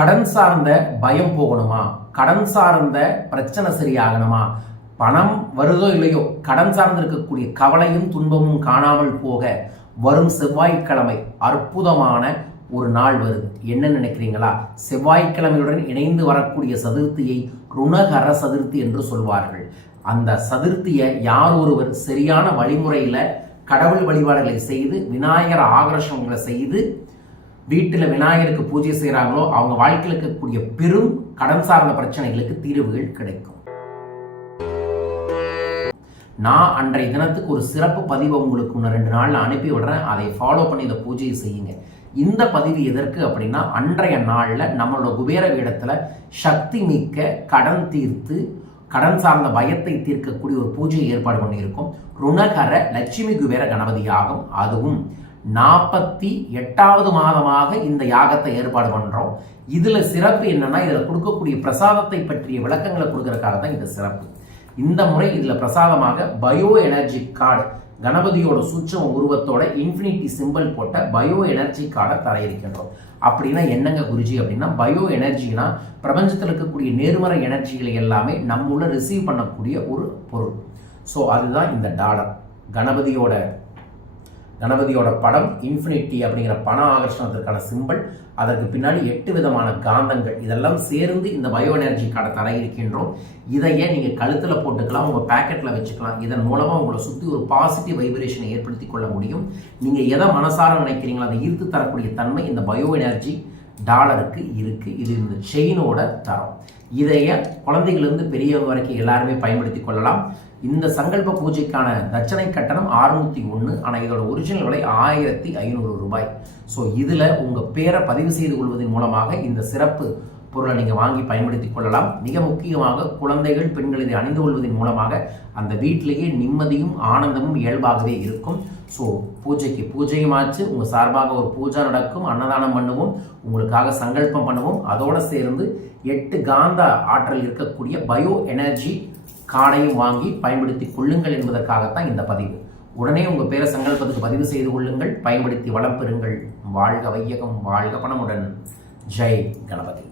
கடன் சார்ந்த பயம் போகணுமா, கடன் சார்ந்த பிரச்சனை சரியாகணுமா, பணம் வருதோ இல்லையோ கடன் சார்ந்து இருக்கக்கூடிய கவலையும் துன்பமும் காணாமல் போக வரும் செவ்வாய்க்கிழமை அற்புதமான ஒரு நாள் வருது. என்ன நினைக்கிறீங்களா? செவ்வாய்க்கிழமையுடன் இணைந்து வரக்கூடிய சதுர்த்தியை ருணகர சதுர்த்தி என்று சொல்வார்கள். அந்த சதுர்த்தியை யார் ஒருவர் சரியான வழிமுறையில கடவுள் வழிபாடுகளை செய்து விநாயகர் ஆகர்ஷணங்களை செய்து வீட்டில் விநாயகருக்கு பூஜை செய்கிறாங்களோ அவங்க வாழ்க்கையில் இருக்கக்கூடிய பெரும் கடன் சார்ந்த பிரச்சனைகளுக்கு தீர்வுகள் கிடைக்கும். நான் அன்றைய தினத்துக்கு ஒரு சிறப்பு பதிவை உங்களுக்கு 2 நாள்ல அனுப்பி விடுறேன். அதை ஃபாலோ பண்ணி இந்த பூஜையை செய்யுங்க. இந்த பதிவு எதற்கு அப்படின்னா, அன்றைய நாள்ல நம்மளோட குபேர வேடத்துல சக்தி மிக்க கடன் தீர்த்து கடன் சார்ந்த பயத்தை தீர்க்கக்கூடிய ஒரு பூஜையை ஏற்பாடு பண்ணியிருக்கோம். ருணகர லட்சுமி குபேர கணபதி யாகம். அதுவும் 48வது மாதமாக இந்த யாகத்தை ஏற்பாடு பண்றோம். இதுல சிறப்பு என்னன்னா, இதுல கொடுக்கக்கூடிய பிரசாதத்தை பற்றிய விளக்கங்களை கொடுக்கறதுக்காக தான் இந்த சிறப்பு. இந்த முறை இதுல பிரசாதமாக பயோ எனர்ஜி கார்டு, கணபதியோட சூட்சம உருவத்தோட இன்ஃபினிட்டி சிம்பிள் போட்ட பயோ எனர்ஜி கார்டை தர இருக்கின்றோம். அப்படின்னா என்னங்க குருஜி அப்படின்னா, பயோ எனர்ஜினா பிரபஞ்சத்தில் இருக்கக்கூடிய நேர்மறை எனர்ஜிகளை எல்லாமே நம்முள்ள ரிசீவ் பண்ணக்கூடிய ஒரு பொருள். ஸோ அதுதான் இந்த டாலர். கணபதியோட படம், இன்ஃபினிட்டி அப்படிங்கிற பண ஆகர்ஷணத்திற்கான சிம்பிள், அதற்கு பின்னாடி 8 விதமான காந்தங்கள், இதெல்லாம் சேர்ந்து இந்த பயோ எனர்ஜி கார்டை தர இருக்கின்றோம். இதையே நீங்கள் கழுத்தில் போட்டுக்கலாம், உங்கள் பேக்கெட்டில் வச்சுக்கலாம். இதன் மூலமாக உங்களை சுற்றி ஒரு பாசிட்டிவ் வைப்ரேஷனை ஏற்படுத்தி கொள்ள முடியும். நீங்கள் எதை மனசார நினைக்கிறீங்களோ அதை ஈர்த்து தரக்கூடிய தன்மை இந்த பயோ எனர்ஜி டாலருக்கு இருக்குது. இது இந்த செயினோட தரம். இதைய குழந்தைகளிலிருந்து பெரியவங்க வரைக்கும் எல்லாருமே பயன்படுத்தி கொள்ளலாம். இந்த சங்கல்ப பூஜைக்கான தட்சணை கட்டணம் 601. ஆனால் இதோட ஒரிஜினல் விலை 1500 ரூபாய். ஸோ இதில் உங்கள் பேரை பதிவு செய்து கொள்வதன் மூலமாக இந்த சிறப்பு பொருளை நீங்கள் வாங்கி பயன்படுத்தி கொள்ளலாம். மிக முக்கியமாக குழந்தைகள், பெண்கள் இதை அணிந்து கொள்வதன் மூலமாக அந்த வீட்டிலேயே நிம்மதியும் ஆனந்தமும் இயல்பாகவே இருக்கும். ஸோ பூஜையும் ஆச்சு, உங்கள் சார்பாக ஒரு பூஜை நடக்கும், அன்னதானம் பண்ணுவோம், உங்களுக்காக சங்கல்பம் பண்ணுவோம். அதோடு சேர்ந்து 8 காந்த ஆற்றல் இருக்கக்கூடிய பயோ எனர்ஜி கார்டையும் வாங்கி பயன்படுத்தி கொள்ளுங்கள் என்பதற்காகத்தான் இந்த பதிவு. உடனே உங்கள் பேரை சங்கல்பத்துக்கு பதிவு செய்து கொள்ளுங்கள், பயன்படுத்தி வளம் பெறுங்கள். வாழ்க வையகம், வாழ்க பணமுடன். ஜெய் கணபதி.